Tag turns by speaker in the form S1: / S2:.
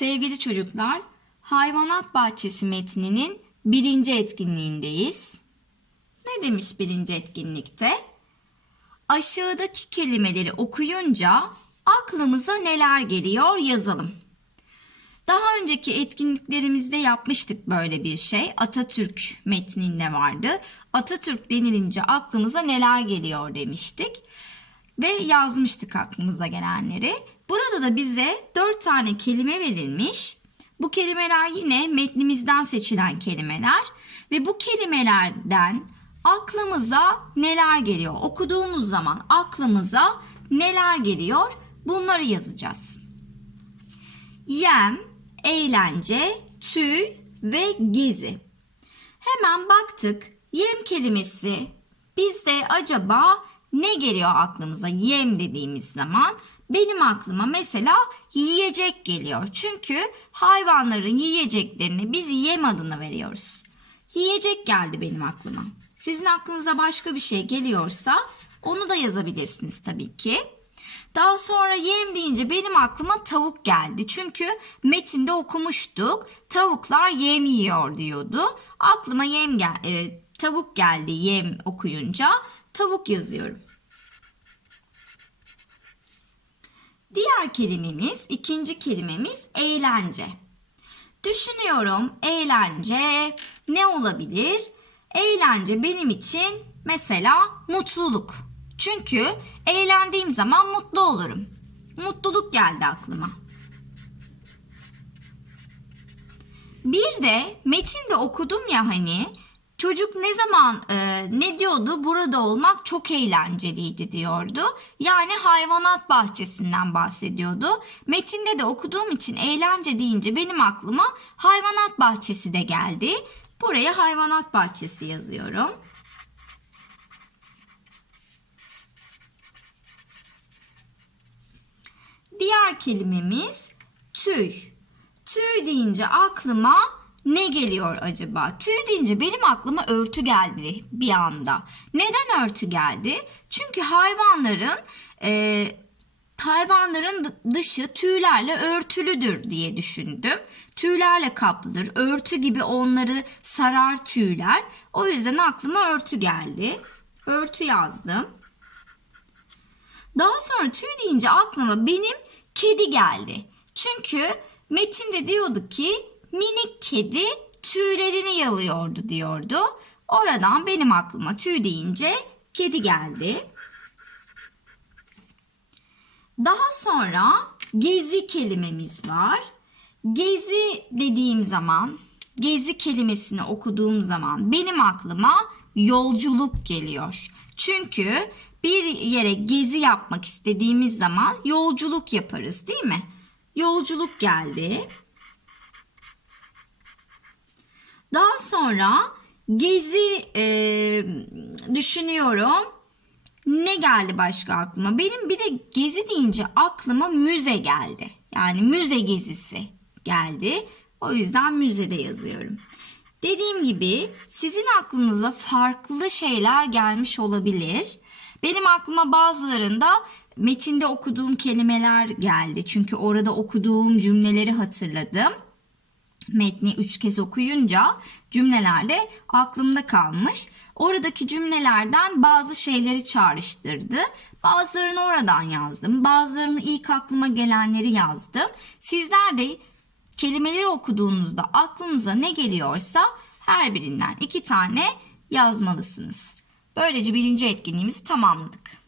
S1: Sevgili çocuklar, hayvanat bahçesi metninin birinci etkinliğindeyiz. Ne demiş birinci etkinlikte? Aşağıdaki kelimeleri okuyunca aklımıza neler geliyor yazalım. Daha önceki etkinliklerimizde yapmıştık böyle bir şey. Atatürk metninde vardı. Atatürk denilince aklımıza neler geliyor demiştik. Ve yazmıştık aklımıza gelenleri. Burada da bize dört tane kelime verilmiş. Bu kelimeler yine metnimizden seçilen kelimeler. Ve bu kelimelerden aklımıza neler geliyor? Okuduğumuz zaman aklımıza neler geliyor? Bunları yazacağız. Yem, eğlence, tüy ve gezi. Hemen baktık. Yem kelimesi bizde acaba ne geliyor aklımıza yem dediğimiz zaman? Benim aklıma mesela yiyecek geliyor. Çünkü hayvanların yiyeceklerini biz yem adını veriyoruz. Yiyecek geldi benim aklıma. Sizin aklınıza başka bir şey geliyorsa onu da yazabilirsiniz tabii ki. Daha sonra yem deyince benim aklıma tavuk geldi. Çünkü metinde okumuştuk. Tavuklar yem yiyor diyordu. Aklıma yem gel e, tavuk geldi yem okuyunca. Tavuk yazıyorum. Diğer kelimemiz, ikinci kelimemiz eğlence. Düşünüyorum eğlence ne olabilir? Eğlence benim için mesela mutluluk. Çünkü eğlendiğim zaman mutlu olurum. Mutluluk geldi aklıma. Bir de metinde okudum ya hani çocuk ne zaman e, ne diyordu burada olmak çok eğlenceliydi diyordu. Yani hayvanat bahçesinden bahsediyordu. Metinde de okuduğum için eğlence deyince benim aklıma hayvanat bahçesi de geldi. Buraya hayvanat bahçesi yazıyorum. Diğer kelimemiz tüy. Tüy deyince aklıma ne geliyor acaba? Tüy deyince benim aklıma örtü geldi bir anda. Neden örtü geldi? Çünkü hayvanların e, hayvanların dışı tüylerle örtülüdür diye düşündüm. Tüylerle kaplıdır. Örtü gibi onları sarar tüyler. O yüzden aklıma örtü geldi. Örtü yazdım. Daha sonra tüy deyince aklıma benim kedi geldi. Çünkü metinde diyordu ki minik kedi tüylerini yalıyordu diyordu. Oradan benim aklıma tüy deyince kedi geldi. Daha sonra gezi kelimemiz var. Gezi dediğim zaman, gezi kelimesini okuduğum zaman benim aklıma yolculuk geliyor. Çünkü bir yere gezi yapmak istediğimiz zaman yolculuk yaparız değil mi? Yolculuk geldi. Daha sonra gezi e, düşünüyorum. Ne geldi başka aklıma? Benim bir de gezi deyince aklıma müze geldi. Yani müze gezisi geldi. O yüzden müzede yazıyorum. Dediğim gibi sizin aklınıza farklı şeyler gelmiş olabilir. Benim aklıma bazılarında metinde okuduğum kelimeler geldi. Çünkü orada okuduğum cümleleri hatırladım. Metni üç kez okuyunca cümlelerde aklımda kalmış. Oradaki cümlelerden bazı şeyleri çağrıştırdı. Bazılarını oradan yazdım. Bazılarını ilk aklıma gelenleri yazdım. Sizler de kelimeleri okuduğunuzda aklınıza ne geliyorsa her birinden iki tane yazmalısınız. Böylece birinci etkinliğimizi tamamladık.